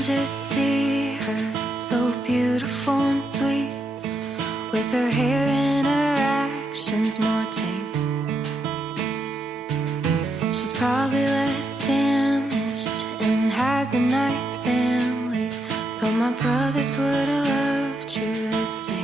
just see her, so beautiful and sweet, with her hair and her actions more tame. She's probably less damaged and has a nice family, though my brothers would have loved you the same.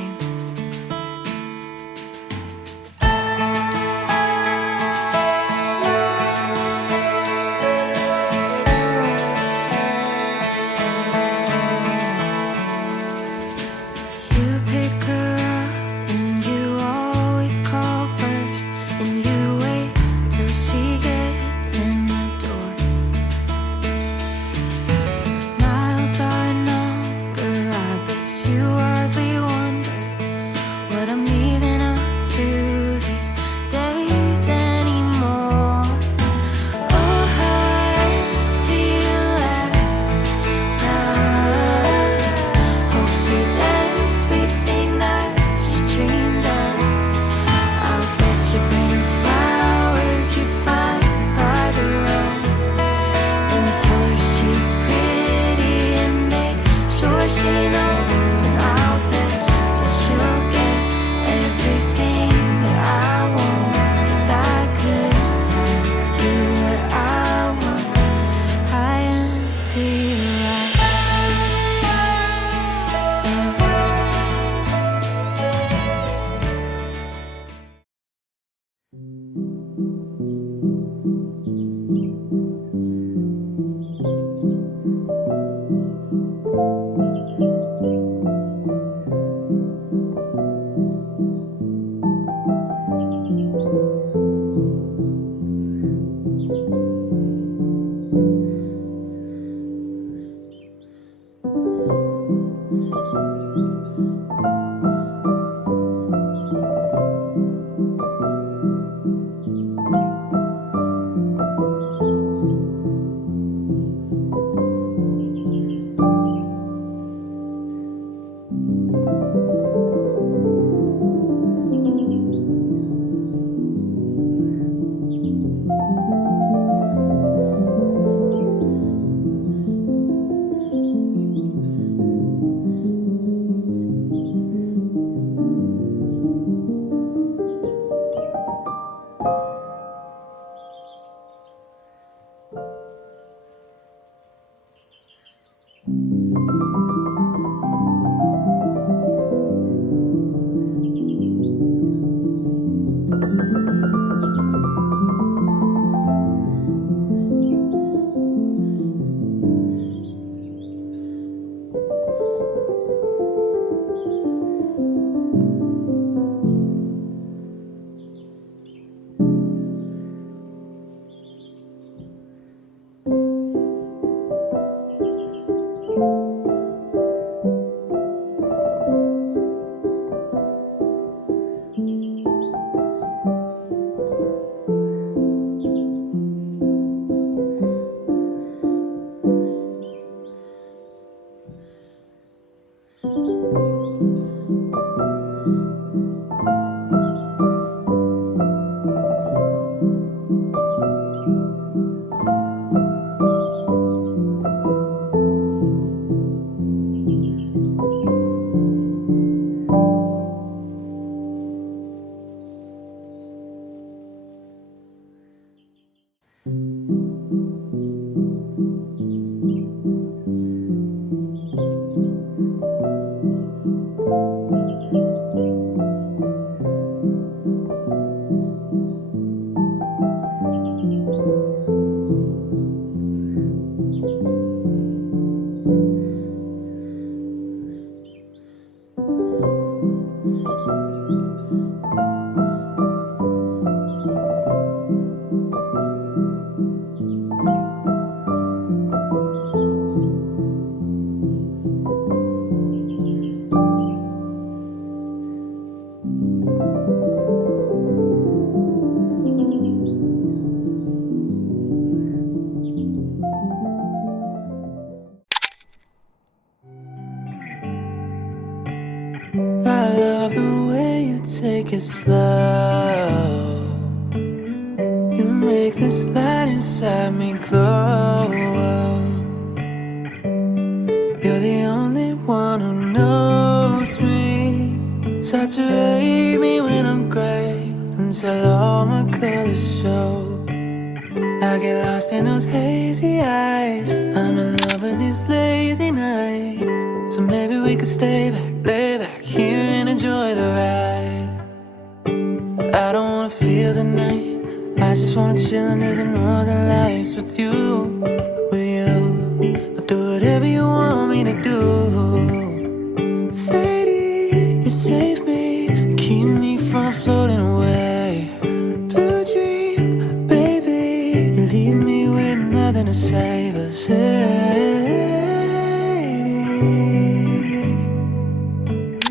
Take it slow. You make this light inside me glow. Saturate me when I'm gray until all my colors show. I get lost in those hazy eyes. I'm in love with these lazy nights. So maybe we could stay back, lay back here and enjoy the ride. I don't wanna feel the night, I just wanna chill under the northern lights with you, with you. I'll do whatever you want me to do. Sadie, you save me, you keep me from floating away. Blue dream, baby, you leave me with nothing to say but Sadie,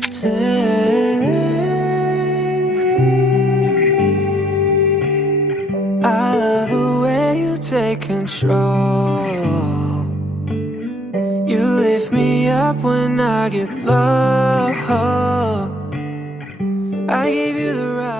Sadie. I love the way you take control. You lift me up when I get low. I gave you the right